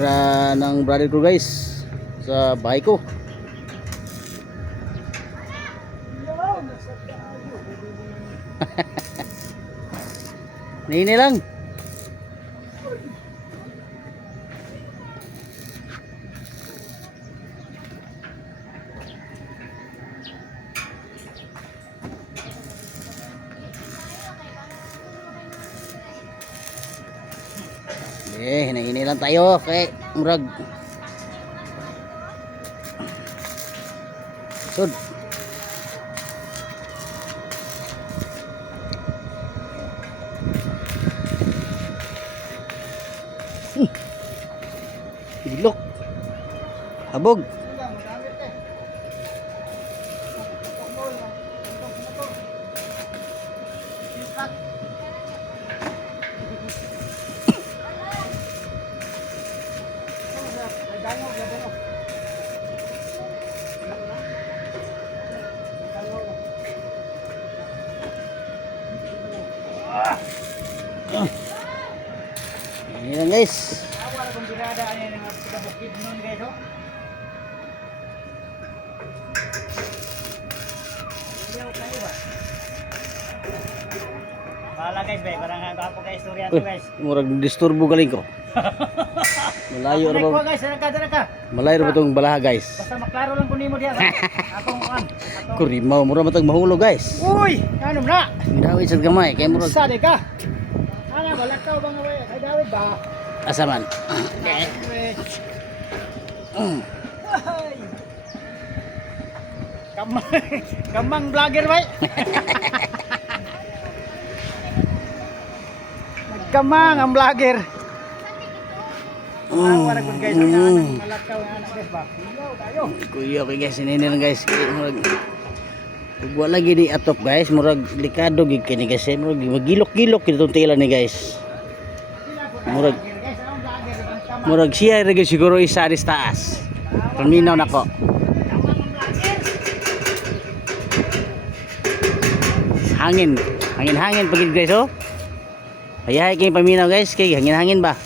obra ng brother ko guys sa bahay ko. Nini lang. Hinahini lang tayo kay murag sud. Ilok habog. Ini lang guys. Awal kung birada yan ng bukid nun guys oh. Kayo ba? Bahala guys bay, parang ako kay istorya to guys. Murag disturbo galing ko. Malayo ra ba? Guys, ka. Malayo ra ba tong balaha guys? Basta maklaro lang kun nimo diha. Atong kuan. Kurimaw mura matag mahulog guys. Uy, ano na? Dawid sa gamay kay murag Sade ka. Ana balakaw bang away? Ay Dawid ba? asa man. Kamang vlogger bay. Nagkamang ang vlogger. Wala gud guys, malakaw nga anak guys ba. Tayo. Kuya okay guys, ini lang guys. Murag wala gini atop guys, murag delikado gid kini guys. Murag magilok-gilok kini tong tela ni guys. Murag siya ra siguro isa di taas. Paminaw nako. Hangin pagid guys oh. Hayahay kay paminaw guys, kay hangin ba?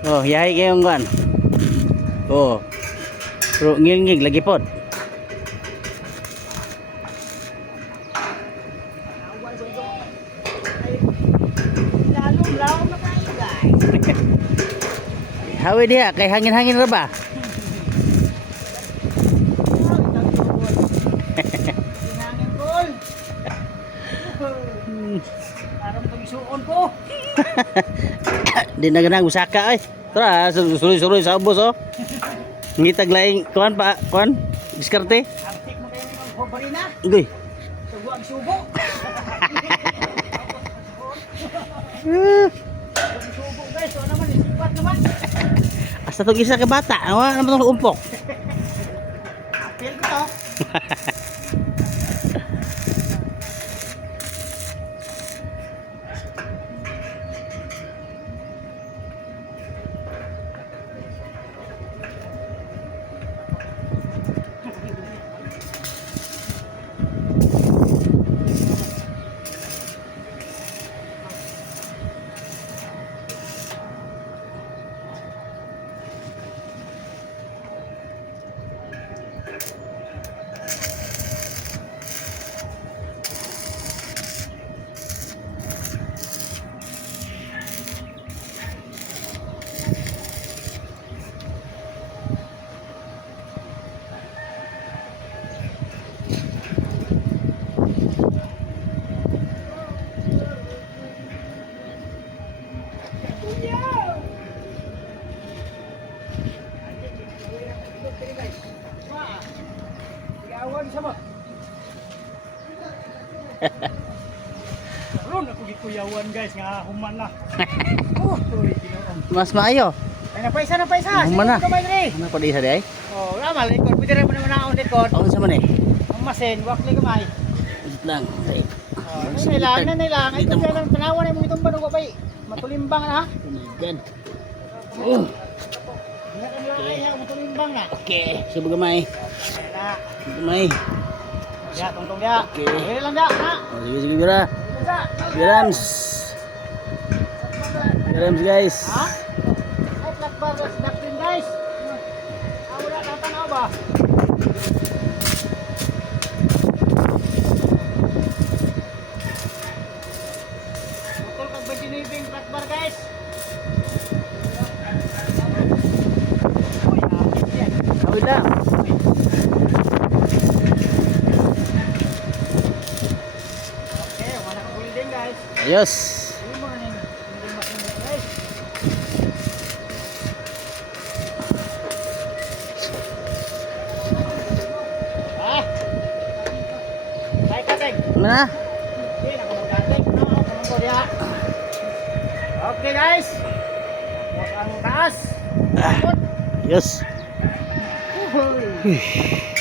Oh, yahay kayong kan. Oh. Pero ngil-ngil lagi pod. Hawe dia kay hangin-hangin ra ba? Hangin kol. Aram tong isuon ko. Di na ganang usaka ay. Tara, suloy-suloy sa ubos oh. Ngitag laing kuan pa, kuan diskarte. Artik mo kayo ng hobarina. Uy. Subo ang subo. Subo guys, so naman isipat naman. Asa tong isa ka bata, awa naman tong umpok. Apil ko to. Ron ako gikuyawan guys nga human na. Uy, ginoon. Mas maayo. Ay na paisa. Human na. Kamay diri. Ano pa di sa di ay? Oh, wala likod. Pwede rin mo naman ako likod. Aun sa man eh. Ang masin, wakli kamay. Wait lang. Ay. Oh, nailang. Ay, kung lang tanawan ay mo itong banuga bay. Matulimbang na ha. Punigan. Matulimbang na. Okay, sige gamay. Na. Gamay. Ya, tungtong ya. Okay. Dili lang da, ha. Oh, sige bira. Dili da. Birams. Birams guys. Ha? Ay, bar sa doctrine guys. Wala na tanaw ba? Putol kag bentinibing flat bar guys. Uy, akit yan. Awid lang. Okay, wala ka building guys. Ayos. Hindi mo na hindi makinig guys. Ah! Ay, katek! Ano na? Hindi, nakamagkatek. No, kumang ko diya. Okay guys. Tapos ang taas. Ayos. Uhoy!